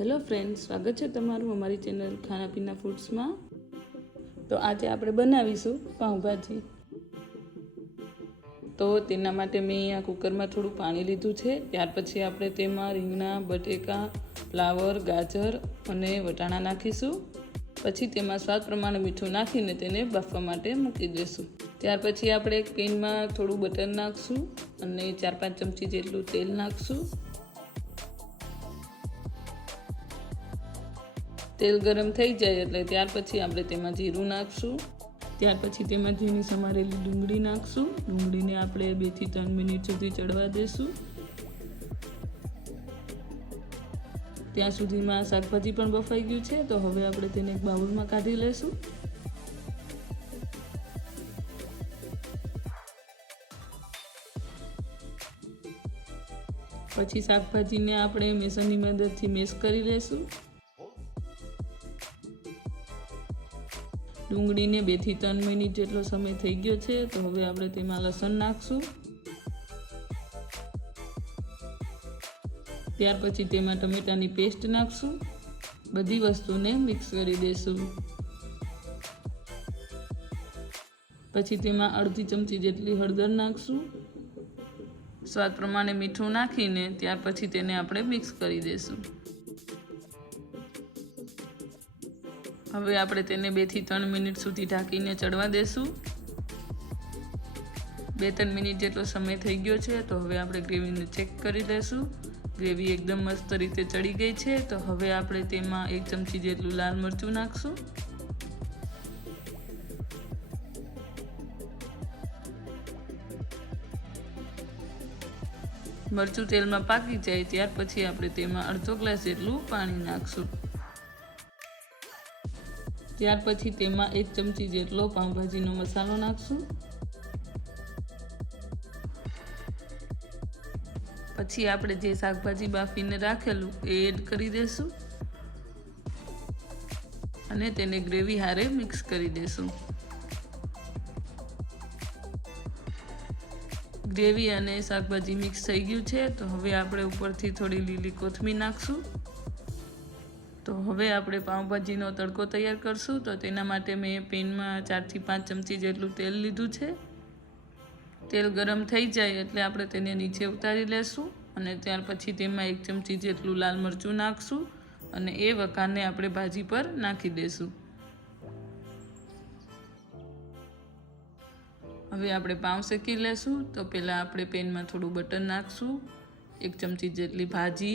Hello friends, स्वागत है तमारू अमारी चेनल खाना पीना फूड्स में। तो आज આપણે બનાવીશું પાઉંભાજી। તો તેના માટે મેં અહીંયા કુકરમાં થોડું પાણી લીધું છે। ત્યાર પછી આપણે તેમાં રીંગણા, બટેકા, ફ્લાવર, ગાજર અને વટાણા નાખીશું। પછી તેમાં સ્વાદ પ્રમાણે મીઠું નાખીને તેને બાફવા માટે મૂકી દઈશું। ત્યાર પછી આપણે એક પેનમાં થોડું બટર નાખશું અને 4-5 ચમચી જેટલું તેલ નાખશું। तेल गरम थई जाए एटले त्यार पछी आपणे तेमां जीरुं नाखशुं। त्यार पछी तेमां झीणी समारेली डूंगળી नाखशुं। डूंगળીને આપણે 2 થી 3 મિનિટ સુધી ચડવા દેશું। ત્યાં સુધીમાં શાકભાજી પણ બફાઈ ગયું છે। તો હવે આપણે તેને એક બાઉલમાં કાઢી લેશું। પછી શાકભાજીને આપણે મેસરની મદદથી મેશ કરી લેશું। डूंगळीने 2 થી 3 મિનિટ જેટલો સમય થઈ ગયો છે। તો હવે આપણે તેમાં લસણ નાખશું। ત્યાર પછી તેમાં ટમેટાની પેસ્ટ નાખશું। બધી વસ્તુને મિક્સ કરી દેશું। પછી તેમાં અડધી ચમચી જેટલી હળદર નાખશું। સ્વાદ પ્રમાણે મીઠું નાખીને ત્યાર પછી તેને આપણે મિક્સ કરી દેશું। હવે આપણે તેને 2 થી 3 મિનિટ સુધી ઢાંકીને ચડવા દેશું। 2-3 મિનિટ જેટલો સમય થઈ ગયો છે। તો હવે આપણે ગ્રેવીને ચેક કરી લેશું। ગ્રેવી એકદમ મસ્ત રીતે ચડી ગઈ છે। તો હવે આપણે તેમાં 1 ચમચી જેટલું લાલ મરચું નાખશું। મરચું તેલમાં પાકી જાય ત્યાર પછી આપણે તેમાં અડધો ગ્લાસ જેટલું પાણી નાખશું। ત્યાર પછી તેમાં 1 ચમચી જેટલો પાઉંભાજીનો મસાલો નાખશું। પછી આપણે જે શાકભાજી બાફીને રાખેલું એ એડ કરી દેશું અને તેને ગ્રેવી હારે મિક્સ કરી દેશું। ગ્રેવી અને શાકભાજી મિક્સ થઈ ગયું છે। તો હવે આપણે ઉપરથી થોડી લીલી કોથમીર નાખશું। तो हवे आपणे पावभाजीनो तड़को तैयार करशुं। तो तेना माटे मैं पेन में 4 થી 5 चमची जेटलुं तेल लीधुं छे। तेल गरम थई जाए एटले आपणे तेने नीचे उतारी लेशुं अने त्यार पछी तेमां 1 चमची जेटलुं लाल मरचुं नाखशुं अने ए वघारने आपणे भाजी पर नाखी देशुं। हवे आपणे पाव शेकी लेशुं। तो पहेला आपणे पेन में थोड़ुं बटर नाखशुं। 1 चमची जेटली भाजी,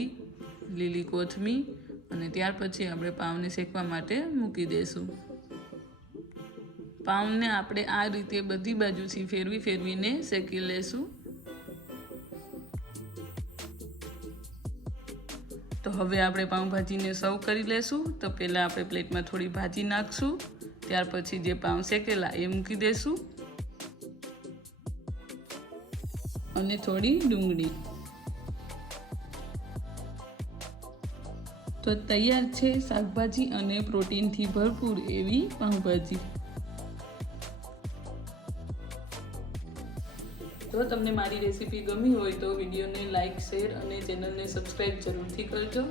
लीली कोथमीर અને ત્યાર પછી આપણે પાવને શેકવા માટે મૂકી દેશું। પાવને આપણે આ રીતે બધી બાજુથી ફેરવીને શેકી લેશું। તો હવે આપણે પાવભાજીને સર્વ કરી લેશું। તો પહેલા આપણે પ્લેટમાં થોડી ભાજી નાખશું। ત્યાર પછી જે પાવ શેકેલા એ મૂકી દેશું અને થોડી ડુંગળી। तो तैयार है शाकभाजी अने प्रोटीन थी भरपूर एवी पावभाजी। जो तमने मारी रेसिपी गमी होय तो विडियो ने लाइक, शेर अने चेनल ने सब्सक्राइब जरूर थी करजो।